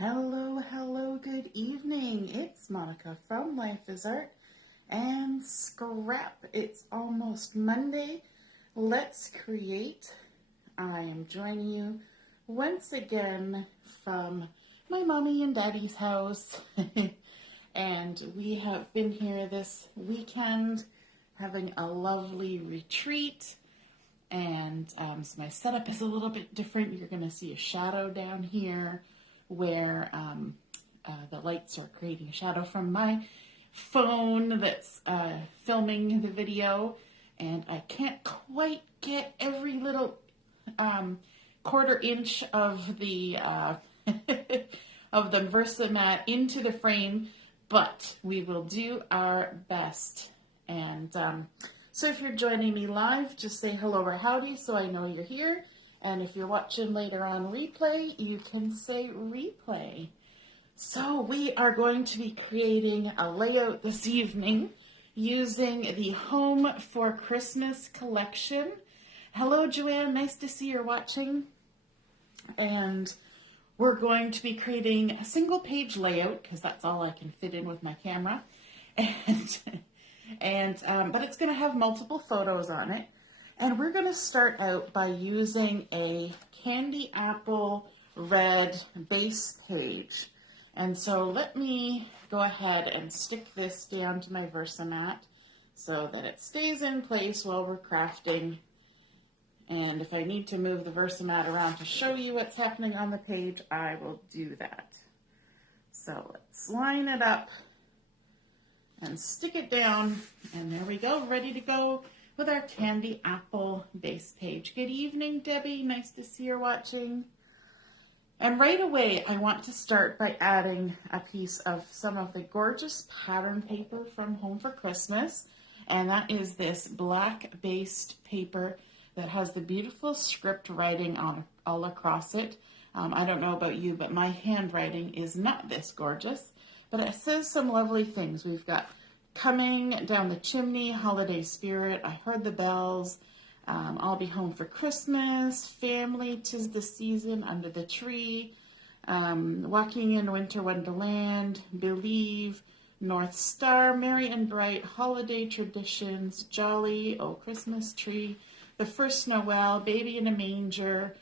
Hello, hello, good evening. It's Monica from Life is Art and Scrap. It's almost Monday. Let's create. I am joining you once again from my mommy and daddy's house. And we have been here this weekend having a lovely retreat. And so my setup is a little bit different. You're going to see a shadow down here where the lights are creating a shadow from my phone that's filming the video, and I can't quite get every little quarter inch of the of the Versamat into the frame, but we will do our best. And so if you're joining me live, just say hello or howdy so I know you're here. And if you're watching later on replay, you can say replay. So we are going to be creating a layout this evening using the Home for Christmas collection. Hello, Joanne. Nice to see you're watching. And we're going to be creating a single page layout because that's all I can fit in with my camera. But it's going to have multiple photos on it. And we're going to start out by using a candy apple red base page. And so let me go ahead and stick this down to my Versamat so that it stays in place while we're crafting. And if I need to move the Versamat around to show you what's happening on the page, I will do that. So let's line it up and stick it down. And there we go, ready to go with our candy apple base page. Good evening, Debbie. Nice to see you're watching. And right away, I want to start by adding a piece of some of the gorgeous pattern paper from Home for Christmas. And that is this black-based paper that has the beautiful script writing on all across it. I don't know about you, but my handwriting is not this gorgeous. But it says some lovely things. We've got coming down the chimney, holiday spirit, I heard the bells, I'll be home for Christmas, family, 'tis the season, under the tree, walking in winter wonderland, believe, North Star, merry and bright, holiday traditions, jolly, oh Christmas tree, the first Noel, baby in a manger,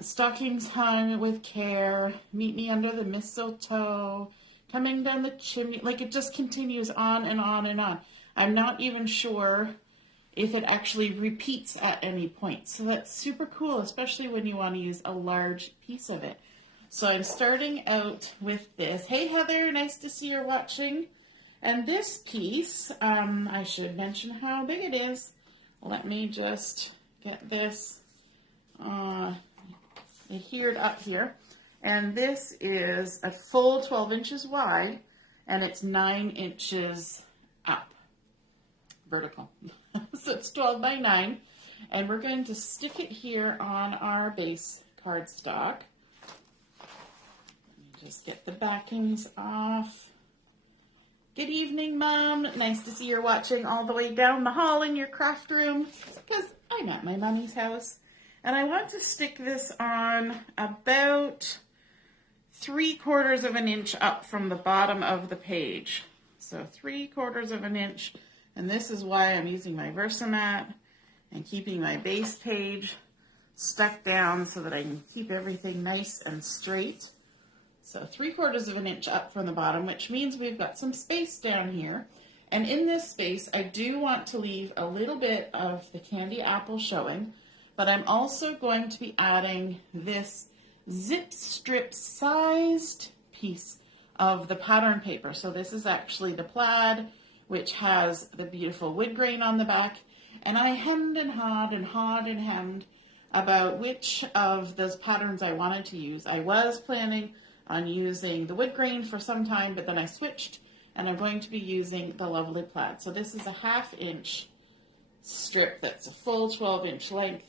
stockings hung with care, meet me under the mistletoe, coming down the chimney, like it just continues on and on and on. I'm not even sure if it actually repeats at any point. So that's super cool, especially when you want to use a large piece of it. So I'm starting out with this. Hey Heather, nice to see you're watching. And this piece, I should mention how big it is. Let me just get this adhered up here. And this is a full 12 inches wide, and it's 9 inches up, vertical. So it's 12 by 9, and we're going to stick it here on our base cardstock. Let me just get the backings off. Good evening, Mom. Nice to see you're watching all the way down the hall in your craft room, because I'm at my mommy's house. And I want to stick this on about 3/4 of an inch up from the bottom of the page. So 3/4 of an inch, and this is why I'm using my Versamat and keeping my base page stuck down so that I can keep everything nice and straight. So 3/4 of an inch up from the bottom, which means we've got some space down here. And in this space, I do want to leave a little bit of the candy apple showing, but I'm also going to be adding this zip strip sized piece of the pattern paper. So this is actually the plaid, which has the beautiful wood grain on the back. And I hemmed and hawed and hawed and hemmed about which of those patterns I wanted to use. I was planning on using the wood grain for some time, but then I switched and I'm going to be using the lovely plaid. So this is a 1/2 inch strip that's a full 12 inch length.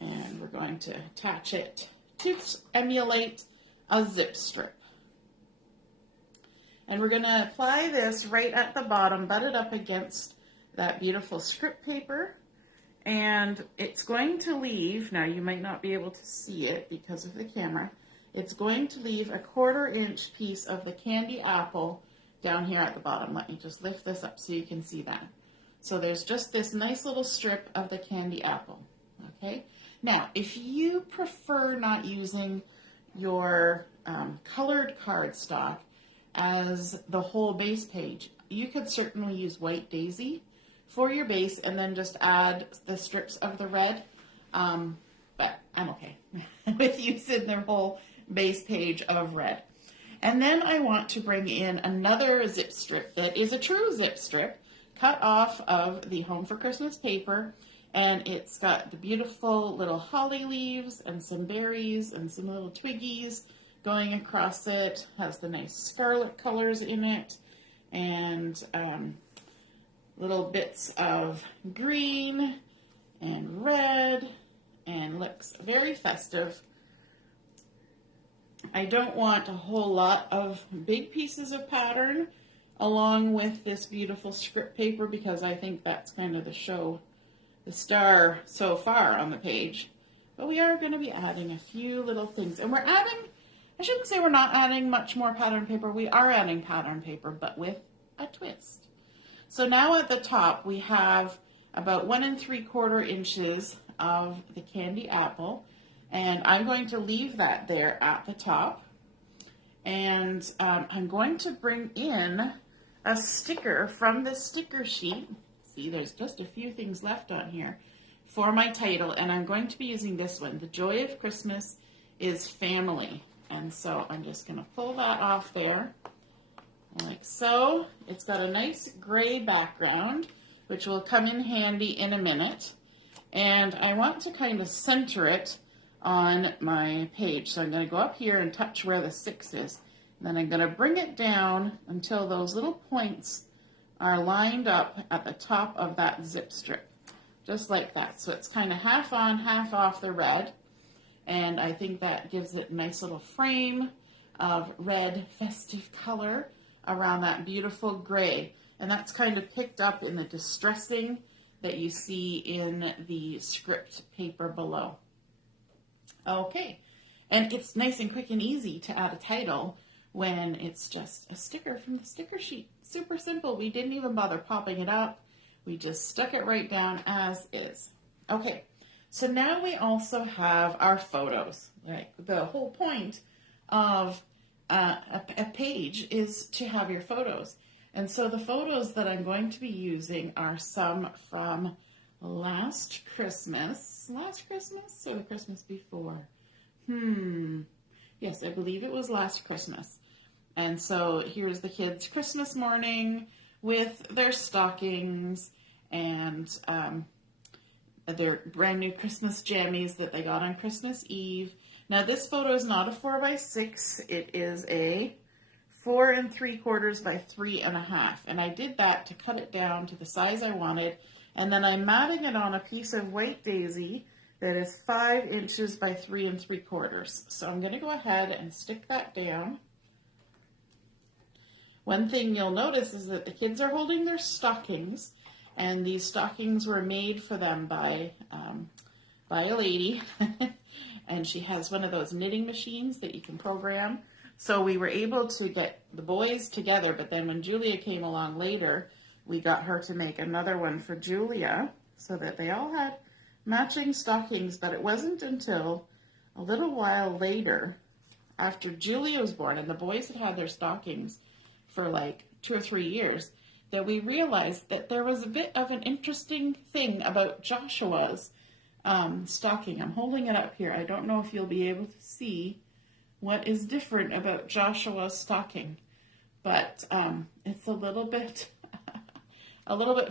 And we're going to attach it to emulate a zip strip. And we're going to apply this right at the bottom, butt it up against that beautiful script paper. And it's going to leave, now you might not be able to see it because of the camera, it's going to leave a 1/4 inch piece of the candy apple down here at the bottom. Let me just lift this up so you can see that. So there's just this nice little strip of the candy apple, okay? Now, if you prefer not using your colored cardstock as the whole base page, you could certainly use white daisy for your base and then just add the strips of the red, but I'm okay with using the whole base page of red. And then I want to bring in another zip strip that is a true zip strip cut off of the Home for Christmas paper, and it's got the beautiful little holly leaves and some berries and some little twiggies going across it, has the nice scarlet colors in it, and little bits of green and red, and looks very festive. I don't want a whole lot of big pieces of pattern along with this beautiful script paper because I think that's kind of the star so far on the page. But we are going to be adding a few little things. And we're adding, I shouldn't say we're not adding much more pattern paper. We are adding pattern paper, but with a twist. So now at the top we have about 1 3/4 inches of the candy apple. And I'm going to leave that there at the top. And I'm going to bring in a sticker from the sticker sheet. See, there's just a few things left on here for my title. And I'm going to be using this one. The Joy of Christmas is Family. And so I'm just going to pull that off there. Like so. It's got a nice gray background, which will come in handy in a minute. And I want to kind of center it on my page. So I'm going to go up here and touch where the 6 is. And then I'm going to bring it down until those little points are lined up at the top of that zip strip. Just like that. So it's kind of half on, half off the red. And I think that gives it a nice little frame of red festive color around that beautiful gray. And that's kind of picked up in the distressing that you see in the script paper below. Okay, and it's nice and quick and easy to add a title when it's just a sticker from the sticker sheet. Super simple. We didn't even bother popping it up. We just stuck it right down as is. Okay, so now we also have our photos. Like the whole point of a page is to have your photos. And so the photos that I'm going to be using are some from last Christmas or the Christmas before? Yes, I believe it was last Christmas. And so here's the kids' Christmas morning with their stockings and their brand new Christmas jammies that they got on Christmas Eve. Now this photo is not a 4x6, it is a 4 3/4 by 3 1/2. And I did that to cut it down to the size I wanted. And then I'm matting it on a piece of white daisy that is 5 inches by 3 3/4. So I'm going to go ahead and stick that down. One thing you'll notice is that the kids are holding their stockings, and these stockings were made for them by a lady, and she has one of those knitting machines that you can program. So we were able to get the boys together, but then when Julia came along later, we got her to make another one for Julia so that they all had matching stockings. But it wasn't until a little while later, after Julia was born and the boys had had their stockings for like 2 or 3 years, that we realized that there was a bit of an interesting thing about Joshua's stocking. I'm holding it up here. I don't know if you'll be able to see what is different about Joshua's stocking, but it's a little bit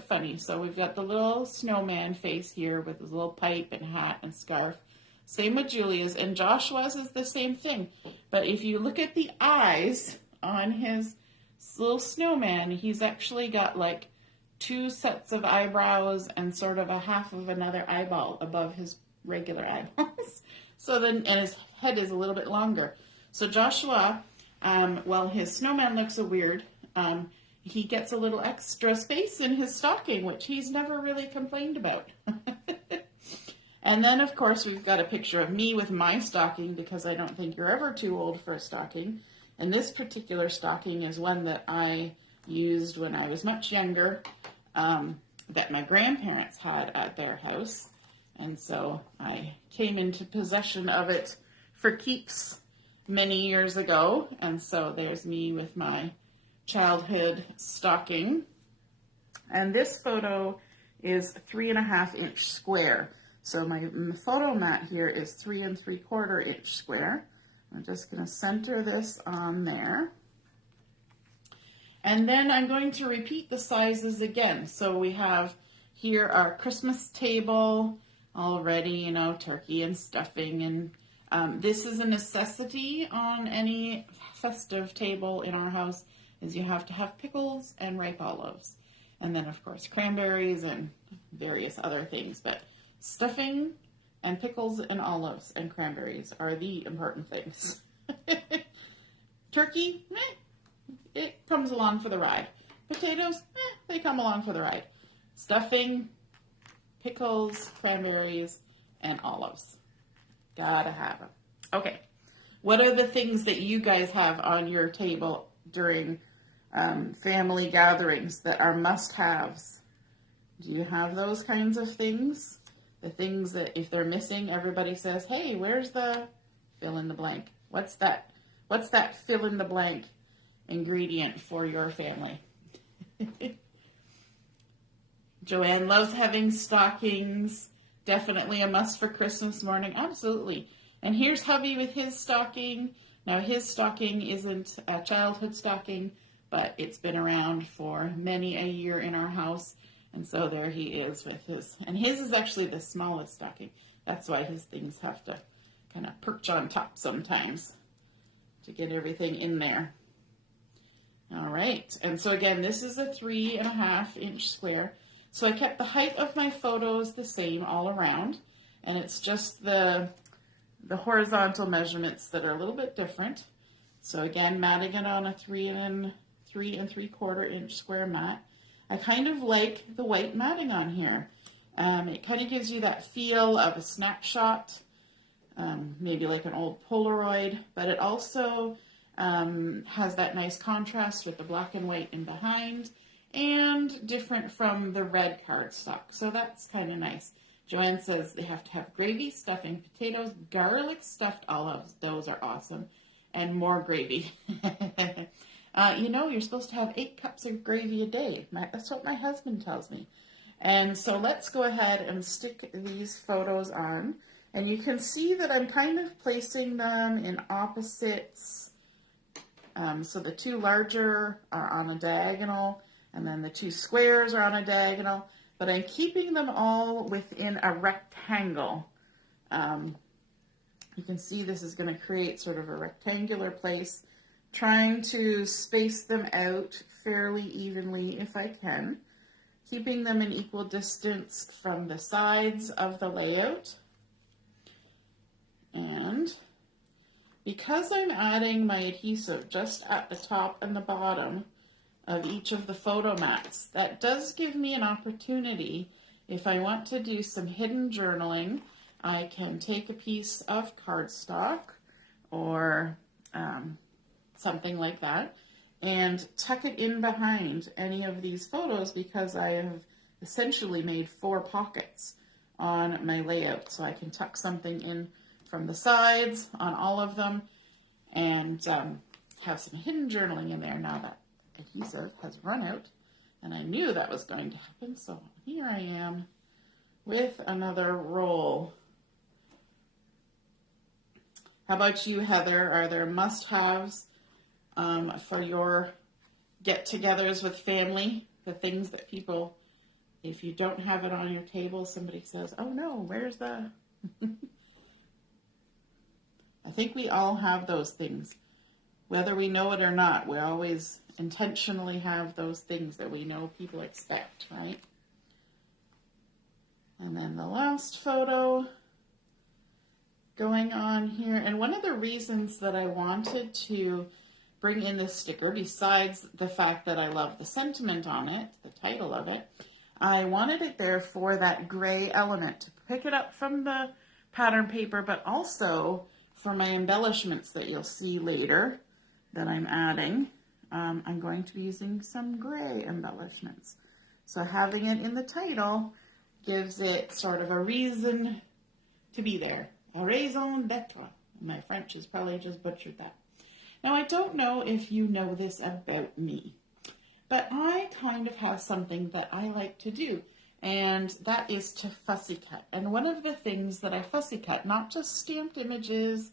funny. So we've got the little snowman face here with his little pipe and hat and scarf. Same with Julia's, and Joshua's is the same thing. But if you look at the eyes on his little snowman, he's actually got like 2 sets of eyebrows and sort of a half of another eyeball above his regular eyeballs. So then, and his head is a little bit longer. So Joshua, well, his snowman looks so weird. He gets a little extra space in his stocking, which he's never really complained about. And then, of course, we've got a picture of me with my stocking, because I don't think you're ever too old for a stocking. And this particular stocking is one that I used when I was much younger, that my grandparents had at their house. And so I came into possession of it for keeps many years ago. And so there's me with my childhood stocking. And this photo is 3.5-inch square. So my photo mat here is 3 3/4-inch square. I'm just going to center this on there. And then I'm going to repeat the sizes again. So we have here our Christmas table already, you know, turkey and stuffing. And this is a necessity on any festive table in our house, is you have to have pickles and ripe olives. And then, of course, cranberries and various other things. But stuffing and pickles and olives and cranberries are the important things. Turkey, it comes along for the ride. Potatoes, they come along for the ride. Stuffing, pickles, cranberries, and olives. Gotta have them. Okay, what are the things that you guys have on your table during family gatherings that are must-haves? Do you have those kinds of things? The things that if they're missing, everybody says, hey, where's the fill in the blank? What's that fill in the blank ingredient for your family? Joanne loves having stockings. Definitely a must for Christmas morning. Absolutely. And here's hubby with his stocking. Now his stocking isn't a childhood stocking, but it's been around for many a year in our house. And so there he is with his, and his is actually the smallest stocking. That's why his things have to kind of perch on top sometimes to get everything in there. All right, and so again, this is a 3.5-inch square. So I kept the height of my photos the same all around, and it's just the horizontal measurements that are a little bit different. So again, matting it on a 3 3/4-inch square mat. I kind of like the white matting on here. It kind of gives you that feel of a snapshot, maybe like an old Polaroid, but it also has that nice contrast with the black and white in behind, and different from the red cardstock. So that's kind of nice. Joanne says they have to have gravy, stuffing, potatoes, garlic stuffed olives. Those are awesome. And more gravy. You know, you're supposed to have 8 cups of gravy a day. That's what my husband tells me. And so let's go ahead and stick these photos on. And you can see that I'm kind of placing them in opposites. So the 2 larger are on a diagonal, and then the 2 squares are on a diagonal. But I'm keeping them all within a rectangle. You can see this is going to create sort of a rectangular place. Trying to space them out fairly evenly if I can, keeping them in equal distance from the sides of the layout. And because I'm adding my adhesive just at the top and the bottom of each of the photo mats, that does give me an opportunity. If I want to do some hidden journaling, I can take a piece of cardstock or something like that, and tuck it in behind any of these photos, because I have essentially made 4 pockets on my layout. So I can tuck something in from the sides on all of them, and have some hidden journaling in there. Now that adhesive has run out, and I knew that was going to happen, so here I am with another roll. How about you, Heather? Are there must-haves for your get-togethers with family? The things that people, if you don't have it on your table, somebody says, oh no, where's the... I think we all have those things. Whether we know it or not, we always intentionally have those things that we know people expect, right? And then the last photo going on here. And one of the reasons that I wanted to bring in this sticker, besides the fact that I love the sentiment on it, the title of it, I wanted it there for that gray element to pick it up from the pattern paper, but also for my embellishments that you'll see later that I'm adding. I'm going to be using some gray embellishments. So having it in the title gives it sort of a reason to be there. A raison d'etre. My French has probably just butchered that. Now, I don't know if you know this about me, but I kind of have something that I like to do, and that is to fussy cut. And one of the things that I fussy cut, not just stamped images,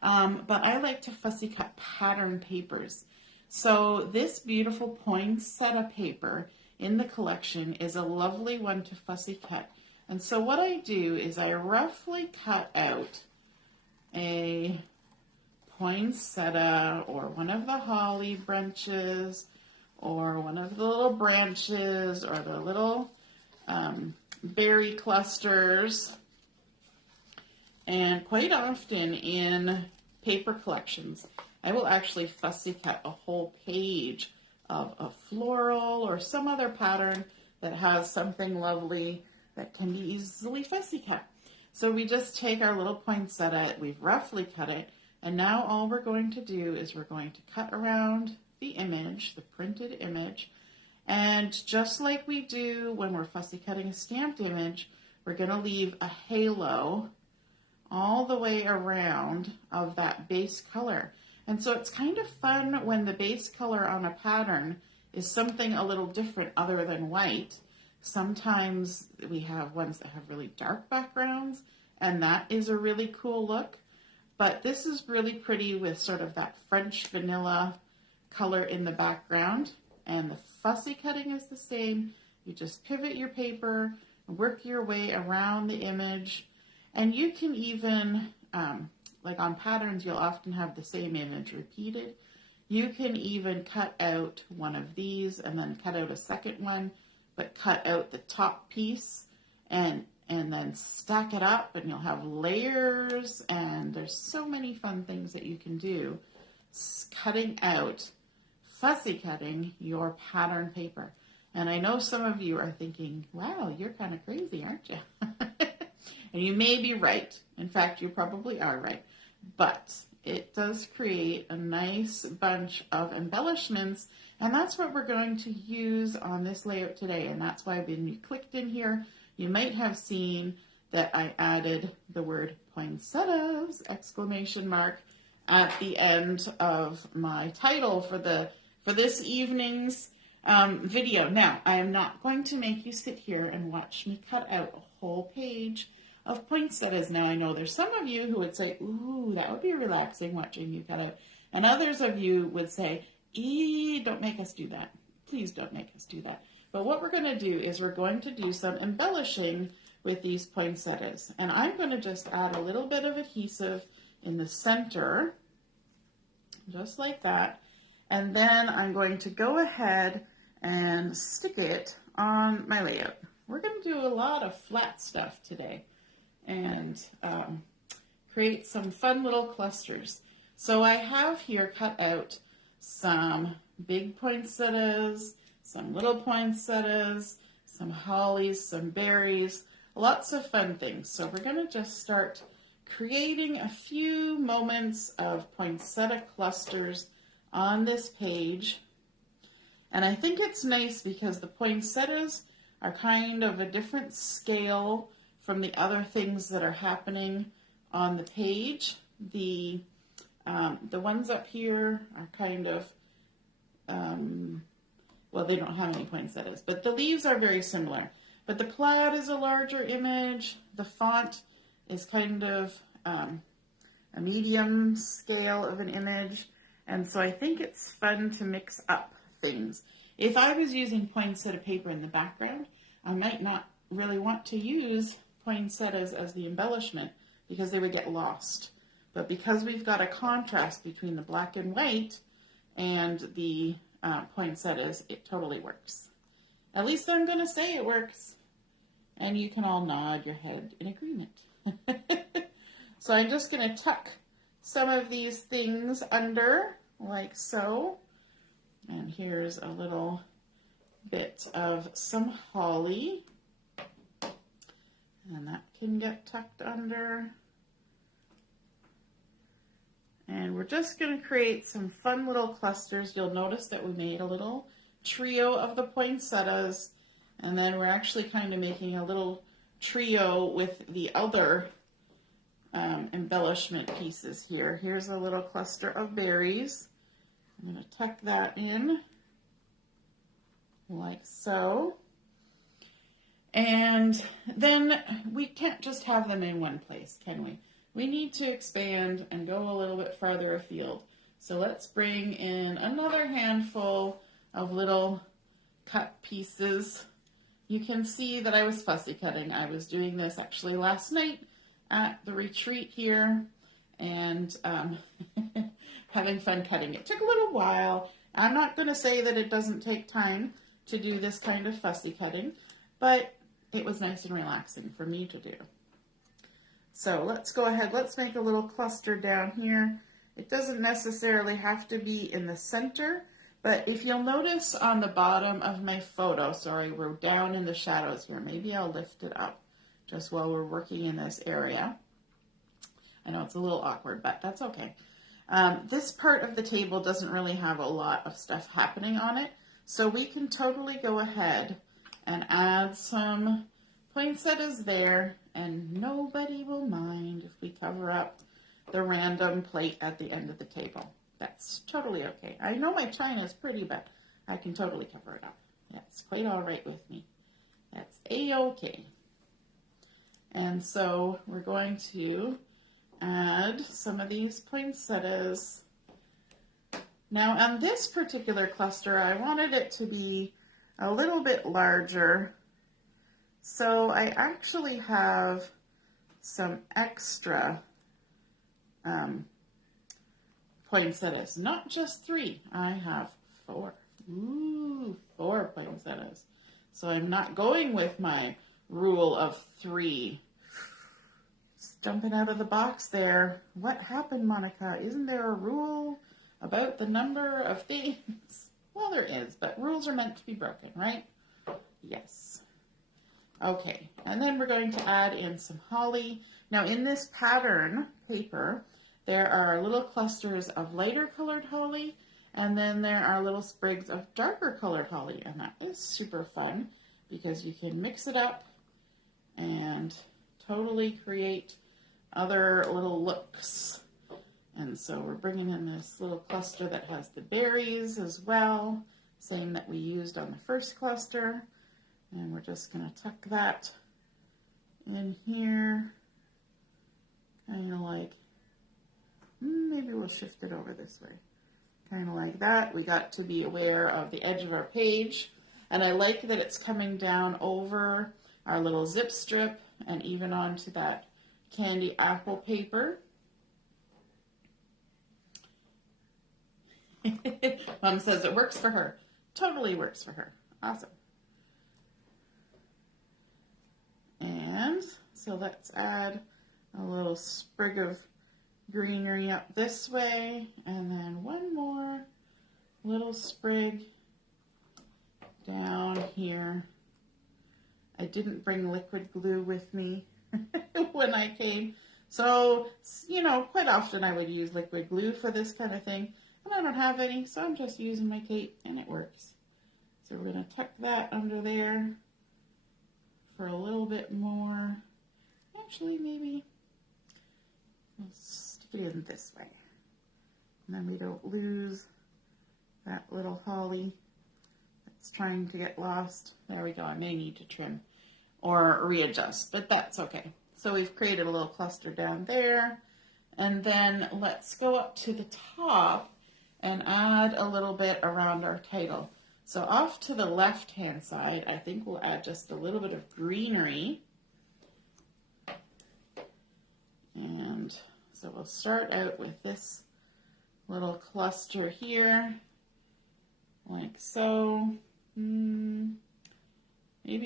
but I like to fussy cut pattern papers. So this beautiful poinsettia paper in the collection is a lovely one to fussy cut. And so what I do is I roughly cut out a poinsettia or one of the holly branches or one of the little branches or the little berry clusters. And quite often in paper collections, I will actually fussy cut a whole page of a floral or some other pattern that has something lovely that can be easily fussy cut. So we just take our little poinsettia, we've roughly cut it, and now all we're going to do is we're going to cut around the image, the printed image, and just like we do when we're fussy cutting a stamped image, we're going to leave a halo all the way around of that base color. And so it's kind of fun when the base color on a pattern is something a little different other than white. Sometimes we have ones that have really dark backgrounds, and that is a really cool look. But this is really pretty with sort of that French vanilla color in the background. And the fussy cutting is the same. You just pivot your paper, work your way around the image. And you can even, like on patterns, you'll often have the same image repeated. You can even cut out one of these and then cut out a second one, but cut out the top piece and then stack it up, and you'll have layers, and there's so many fun things that you can do cutting out, fussy cutting your pattern paper. And I know some of you are thinking, wow, you're kind of crazy, aren't you? And you may be right. In fact, you probably are right. But it does create a nice bunch of embellishments, and that's what we're going to use on this layout today. And that's why when you clicked in here, you might have seen that I added the word poinsettias, exclamation mark, at the end of my title for this evening's video. Now, I am not going to make you sit here and watch me cut out a whole page of poinsettias. Now, I know there's some of you who would say, ooh, that would be relaxing watching you cut out. And others of you would say, don't make us do that. Please don't make us do that. But what we're going to do is we're going to do some embellishing with these poinsettias. And I'm going to just add a little bit of adhesive in the center, just like that. And then I'm going to go ahead and stick it on my layout. We're going to do a lot of flat stuff today and create some fun little clusters. So I have here cut out some big poinsettias, some little poinsettias, some hollies, some berries, lots of fun things. So we're going to just start creating a few moments of poinsettia clusters on this page. And I think it's nice because the poinsettias are kind of a different scale from the other things that are happening on the page. The ones up here are kind of, well, they don't have any poinsettias, but the leaves are very similar. But the plaid is a larger image. The font is kind of a medium scale of an image. And so I think it's fun to mix up things. If I was using poinsettia paper in the background, I might not really want to use poinsettias as the embellishment because they would get lost. But because we've got a contrast between the black and white and the poinsettias, it totally works. At least I'm going to say it works. And you can all nod your head in agreement. So I'm just going to tuck some of these things under, like so. And here's a little bit of some holly, and that can get tucked under. And we're just going to create some fun little clusters. You'll notice that we made a little trio of the poinsettias, and then we're actually kind of making a little trio with the other embellishment pieces here. Here's a little cluster of berries. I'm going to tuck that in like so. And then we can't just have them in one place, can we? We need to expand and go a little bit farther afield. So let's bring in another handful of little cut pieces. You can see that I was fussy cutting. I was doing this actually last night at the retreat here, and having fun cutting. It took a little while. I'm not going to say that it doesn't take time to do this kind of fussy cutting, but it was nice and relaxing for me to do. So let's go ahead, let's make a little cluster down here. It doesn't necessarily have to be in the center, but if you'll notice on the bottom of my photo, sorry, we're down in the shadows here. Maybe I'll lift it up just while we're working in this area. I know it's a little awkward, but that's okay. This part of the table doesn't really have a lot of stuff happening on it, so we can totally go ahead and add some poinsettias there, and nobody will mind if we cover up the random plate at the end of the table. That's totally okay. I know my china is pretty, but I can totally cover it up. That's quite all right with me. That's a-okay. And so we're going to add some of these poinsettias. Now on this particular cluster, I wanted it to be a little bit larger. So I actually have some extra poinsettias, not just 3, I have 4. Ooh, 4 poinsettias. So I'm not going with my rule of 3. Just jumping out of the box there. What happened, Monica? Isn't there a rule about the number of things? Well, there is, but rules are meant to be broken, right? Yes. Okay, and then we're going to add in some holly. Now in this pattern paper, there are little clusters of lighter colored holly, and then there are little sprigs of darker colored holly, and that is super fun because you can mix it up and totally create other little looks. And so we're bringing in this little cluster that has the berries as well, same that we used on the first cluster. And we're just going to tuck that in here, kind of like, maybe we'll shift it over this way, kind of like that. We got to be aware of the edge of our page, and I like that it's coming down over our little zip strip and even onto that candy apple paper. Mom says it works for her. Totally works for her. Awesome. And so let's add a little sprig of greenery up this way, and then one more little sprig down here. I didn't bring liquid glue with me when I came, so, you know, quite often I would use liquid glue for this kind of thing, and I don't have any, so I'm just using my tape, and it works. So we're going to tuck that under there for a little bit more. Actually, maybe we'll stick it in this way. And then we don't lose that little holly that's trying to get lost. There we go. I may need to trim or readjust, but that's okay. So we've created a little cluster down there. And then let's go up to the top and add a little bit around our title. So off to the left-hand side, I think we'll add just a little bit of greenery. And so we'll start out with this little cluster here, like so. Maybe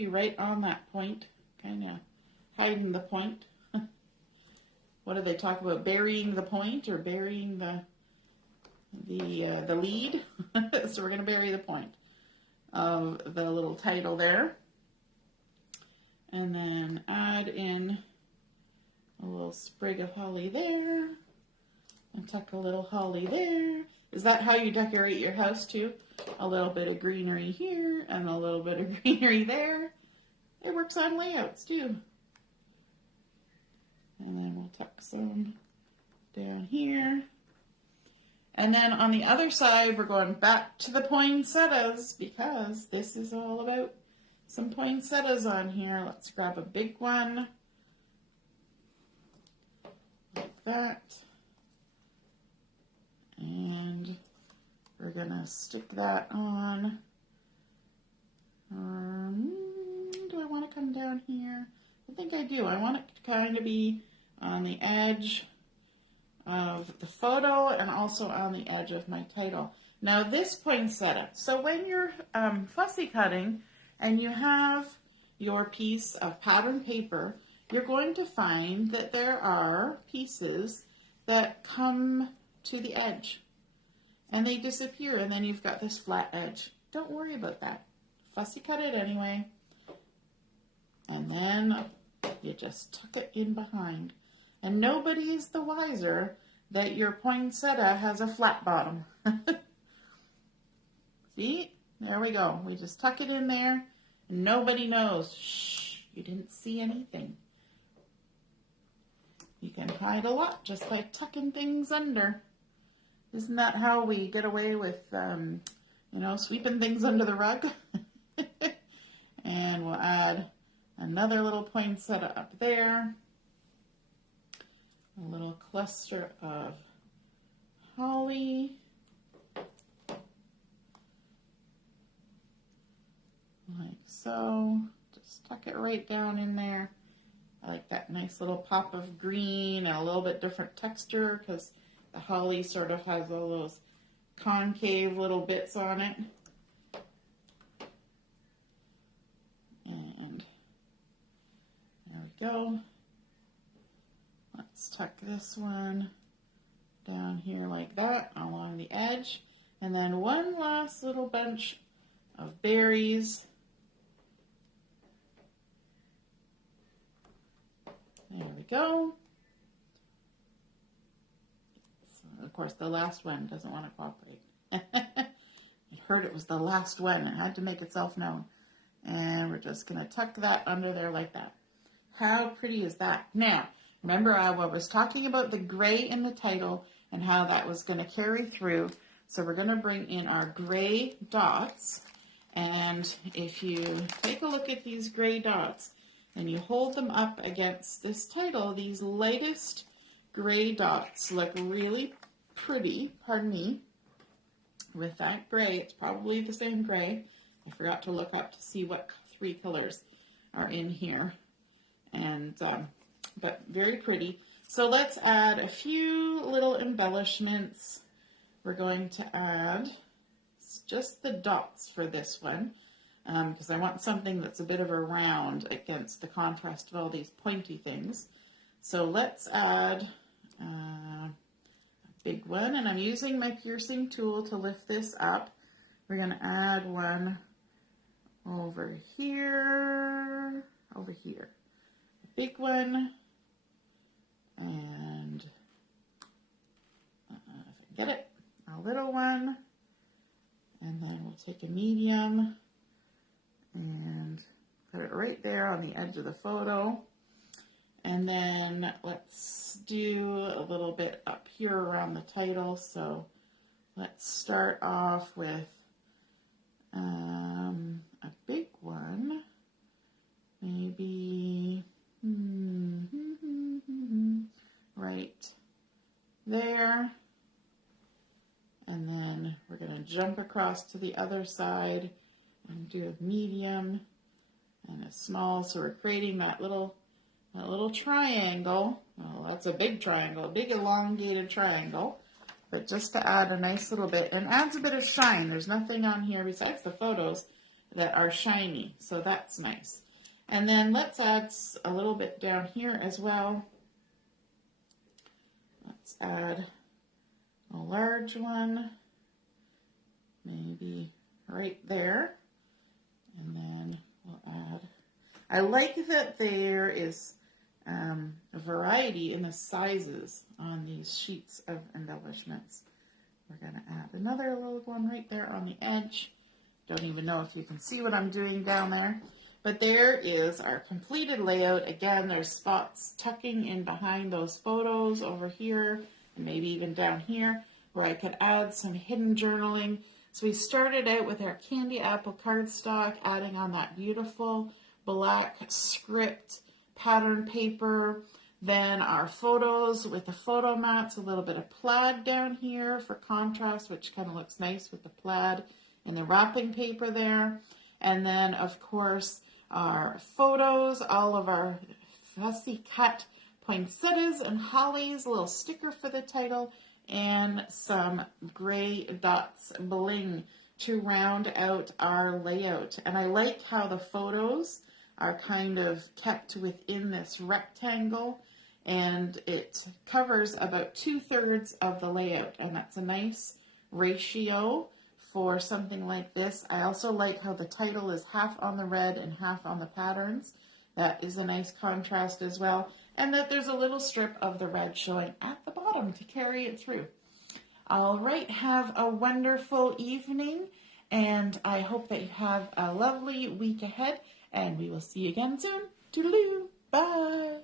right on that point, kind of hiding the point. What do they talk about? Burying the point or burying the lead? So we're going to bury the point. of the little title there. And then add in a little sprig of holly there. And tuck a little holly there. Is that how you decorate your house too? A little bit of greenery here and a little bit of greenery there. It works on layouts too. And then we'll tuck some down here. And then on the other side, we're going back to the poinsettias because this is all about some poinsettias on here. Let's grab a big one like that. And we're gonna stick that on. Do I want to come down here? I think I do. I want it to kind of be on the edge of the photo and also on the edge of my title. Now this poinsettia, so when you're fussy cutting and you have your piece of pattern paper, you're going to find that there are pieces that come to the edge and they disappear, and then you've got this flat edge. Don't worry about that. Fussy cut it anyway, and then you just tuck it in behind. And nobody is the wiser that your poinsettia has a flat bottom. See? There we go. We just tuck it in there, and nobody knows. Shh, you didn't see anything. You can hide a lot just by tucking things under. Isn't that how we get away with, sweeping things under the rug? And we'll add another little poinsettia up there. A little cluster of holly. Like so. Just tuck it right down in there. I like that nice little pop of green and a little bit different texture because the holly sort of has all those concave little bits on it. And there we go. Let's tuck this one down here like that along the edge. And then one last little bunch of berries. There we go. So, of course, the last one doesn't want to cooperate. It heard it was the last one and had to make itself known. And we're just going to tuck that under there like that. How pretty is that? Now, remember I was talking about the gray in the title and how that was going to carry through. So we're going to bring in our gray dots. And if you take a look at these gray dots and you hold them up against this title, these lightest gray dots look really pretty, pardon me, with that gray. It's probably the same gray. I forgot to look up to see what 3 colors are in here. And but very pretty. So let's add a few little embellishments. We're going to add just the dots for this one because I want something that's a bit of a round against the contrast of all these pointy things. So let's add a big one, and I'm using my piercing tool to lift this up. We're going to add one over here, a big one, and if I get it, a little one, and then we'll take a medium and put it right there on the edge of the photo. And then let's do a little bit up here around the title. So let's start off with a big one, maybe right there. And then we're going to jump across to the other side and do a medium and a small. So we're creating that little triangle. Well, that's a big triangle, a big elongated triangle. But just to add a nice little bit, and adds a bit of shine. There's nothing on here besides the photos that are shiny, so that's nice. And then let's add a little bit down here as well. Let's add a large one, maybe right there. And then we'll add, I like that there is a variety in the sizes on these sheets of embellishments. We're going to add another little one right there on the edge. Don't even know if you can see what I'm doing down there. But there is our completed layout. Again, there's spots tucking in behind those photos over here, and maybe even down here, where I could add some hidden journaling. So we started out with our candy apple cardstock, adding on that beautiful black script pattern paper. Then our photos with the photo mats, a little bit of plaid down here for contrast, which kind of looks nice with the plaid and the wrapping paper there. And then, of course, our photos, all of our fussy cut poinsettias and hollies, a little sticker for the title, and some gray dots bling to round out our layout. And I like how the photos are kind of kept within this rectangle, and it covers about 2/3 of the layout, and that's a nice ratio for something like this. I also like how the title is half on the red and half on the patterns. That is a nice contrast as well, and that there's a little strip of the red showing at the bottom to carry it through. All right, have a wonderful evening, and I hope that you have a lovely week ahead, and we will see you again soon. Toodaloo, bye.